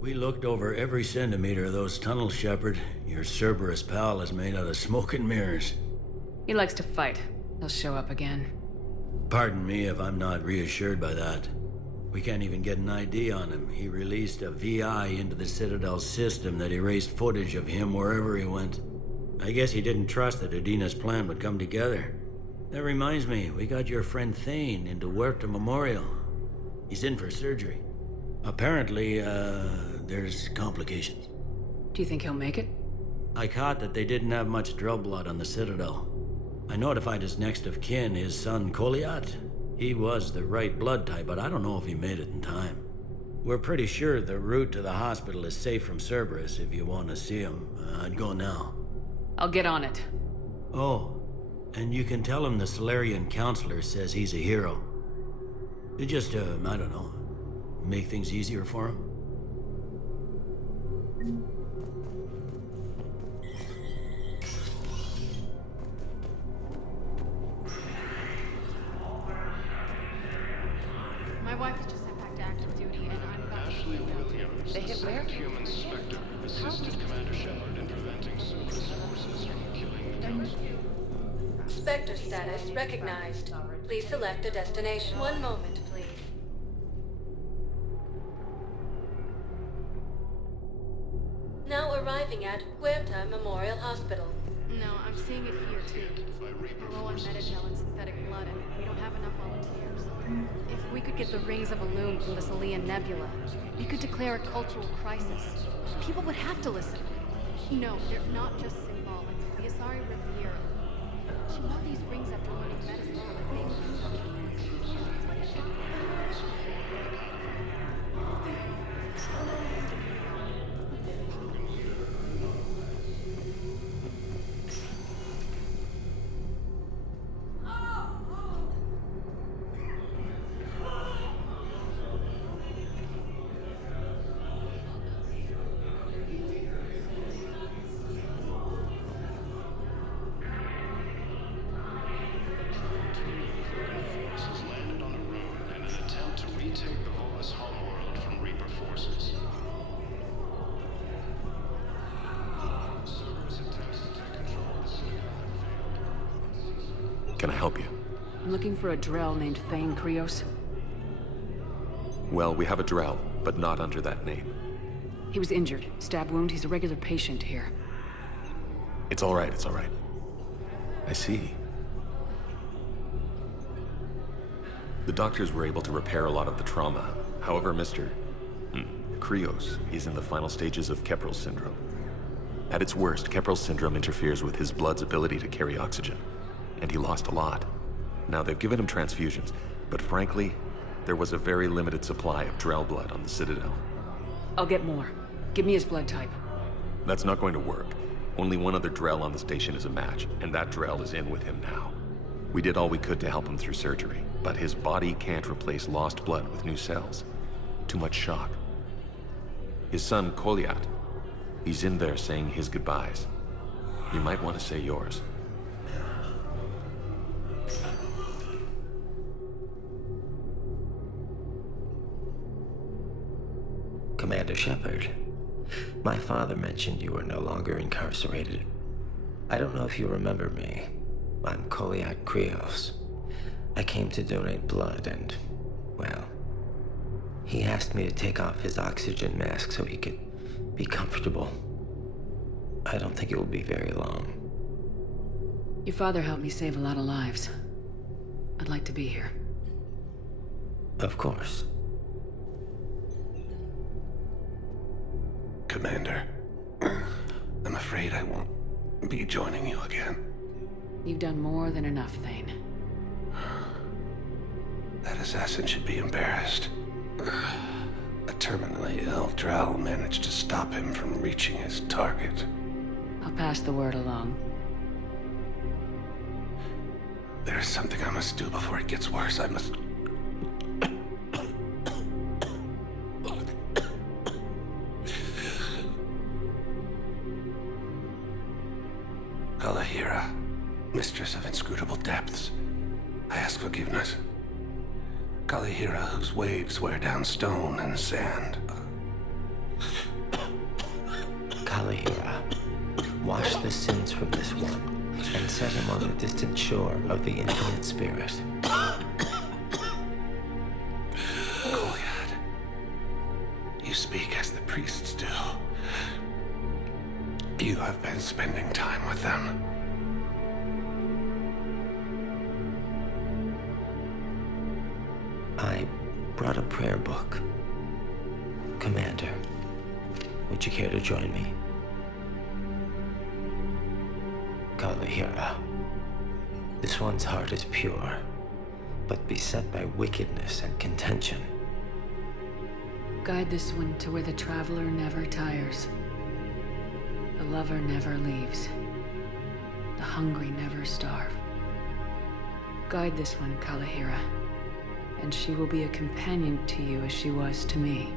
We looked over every centimeter of those tunnels, Shepard. Your Cerberus pal is made out of smoke and mirrors. He likes to fight. He'll show up again. Pardon me if I'm not reassured by that. We can't even get an ID on him. He released a VI into the Citadel system that erased footage of him wherever he went. I guess he didn't trust that Udina's plan would come together. That reminds me, we got your friend Thane into Huerta Memorial. He's in for surgery. Apparently, there's complications. Do you think he'll make it? I caught that they didn't have much drill blood on the Citadel. I notified his next of kin, his son Koliat. He was the right blood type, but I don't know if he made it in time. We're pretty sure the route to the hospital is safe from Cerberus. If you want to see him, I'd go now. I'll get on it. Oh, and you can tell him the Solarian counselor says he's a hero. It just, I don't know, make things easier for him. My wife was just sent back to active duty, and I'm about to Ashley Williams, They hit where? Human Spectre, assisted Commander Shepard in preventing Cerberus forces from killing the Council. Spectre status recognized. Please select a destination. One moment, please. Now arriving at Huerta Memorial Hospital. No, I'm seeing it here too. We're low on Medagel and synthetic blood, and we don't have enough volunteers. If we could get the rings of Illume from the Salian Nebula, we could declare a cultural crisis. People would have to listen. No, they're not just symbolic. The Asari Riviera. She wore these rings after learning medicine, like they Forces landed on Arun in an attempt to retake the Volus homeworld from Reaper forces. Cerberus attempts to take control of the Citadel have failed. Can I help you? I'm looking for a Drell named Thane Krios. Well, we have a Drell, but not under that name. He was injured. Stab wound. He's a regular patient here. It's all right, it's all right. I see. The doctors were able to repair a lot of the trauma. However, Mr. Krios is in the final stages of Keprel's syndrome. At its worst, Keprel's syndrome interferes with his blood's ability to carry oxygen, and he lost a lot. Now, they've given him transfusions, but frankly, there was a very limited supply of Drell blood on the Citadel. I'll get more. Give me his blood type. That's not going to work. Only one other Drell on the station is a match, and that Drell is in with him now. We did all we could to help him through surgery, but his body can't replace lost blood with new cells. Too much shock. His son, Koliat, he's in there saying his goodbyes. You might want to say yours. Commander Shepard, my father mentioned you were no longer incarcerated. I don't know if you remember me. I'm Koliat Krios. I came to donate blood and, well, he asked me to take off his oxygen mask so he could be comfortable. I don't think it will be very long. Your father helped me save a lot of lives. I'd like to be here. Of course. Commander, I'm afraid I won't be joining you again. You've done more than enough, Thane. That assassin should be embarrassed. A terminally ill Drell managed to stop him from reaching his target. I'll pass the word along. There's something I must do before it gets worse. I must... Kalahira, mistress of inscrutable depths, I ask forgiveness. Kalahira, whose waves wear down stone and sand. Kalahira, wash the sins from this one, and set him on the distant shore of the infinite spirit. Goliath, you speak as the priests do. You have been spending time with them. I brought a prayer book. Commander, would you care to join me? Kalahira. This one's heart is pure, but beset by wickedness and contention. Guide this one to where the traveler never tires. The lover never leaves. The hungry never starve. Guide this one, Kalahira, and she will be a companion to you as she was to me.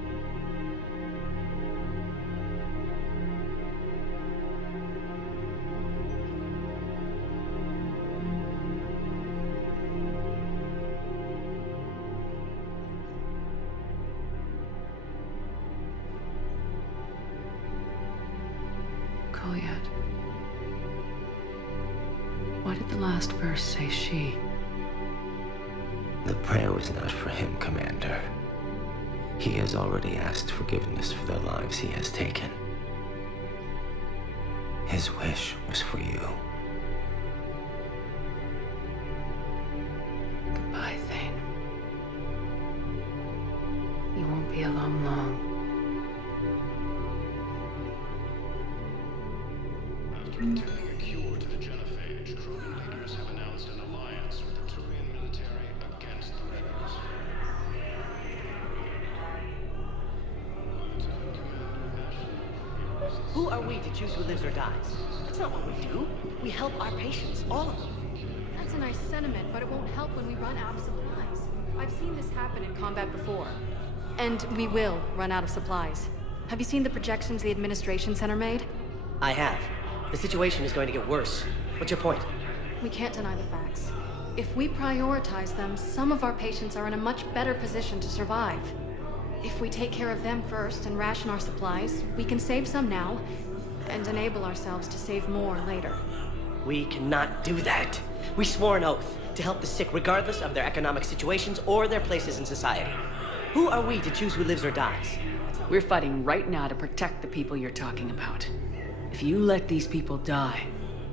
Kolyat. Why did the last verse say she? The prayer was not for him, Commander. He has already asked forgiveness for the lives he has taken. His wish was for you. Goodbye, Thane. You won't be alone long. After obtaining a cure to the genophage, Krogan leaders have announced an alliance with the Turian military against the Reapers. Who are we to choose who lives or dies? That's not what we do. We help our patients, all of them. That's a nice sentiment, but it won't help when we run out of supplies. I've seen this happen in combat before. And we will run out of supplies. Have you seen the projections the Administration Center made? I have. The situation is going to get worse. What's your point? We can't deny the facts. If we prioritize them, some of our patients are in a much better position to survive. If we take care of them first and ration our supplies, we can save some now, and enable ourselves to save more later. We cannot do that. We swore an oath to help the sick regardless of their economic situations or their places in society. Who are we to choose who lives or dies? We're fighting right now to protect the people you're talking about. If you let these people die,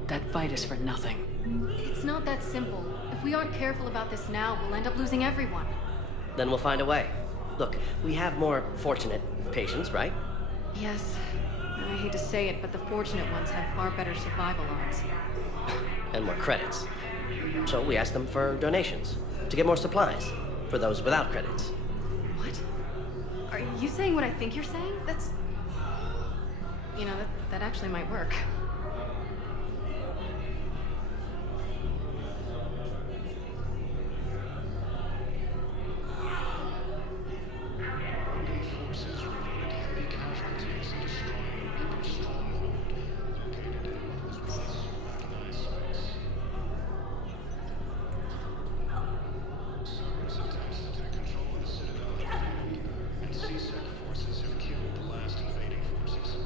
that fight is for nothing. It's not that simple. If we aren't careful about this now, we'll end up losing everyone. Then we'll find a way. Look, we have more fortunate patients, right? Yes. I hate to say it, but the fortunate ones have far better survival odds. And more credits. So we asked them for donations, to get more supplies, for those without credits. What? Are you saying what I think you're saying? That's... You know, that actually might work. Krogan forces reported heavy casualties in destroying the Reaper stronghold located in what was once recognized space. Cyrus attempts to take control of the Citadel have failed, and CSEC forces have killed the last invading forces.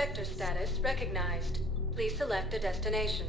Spectre status recognized. Please select a destination.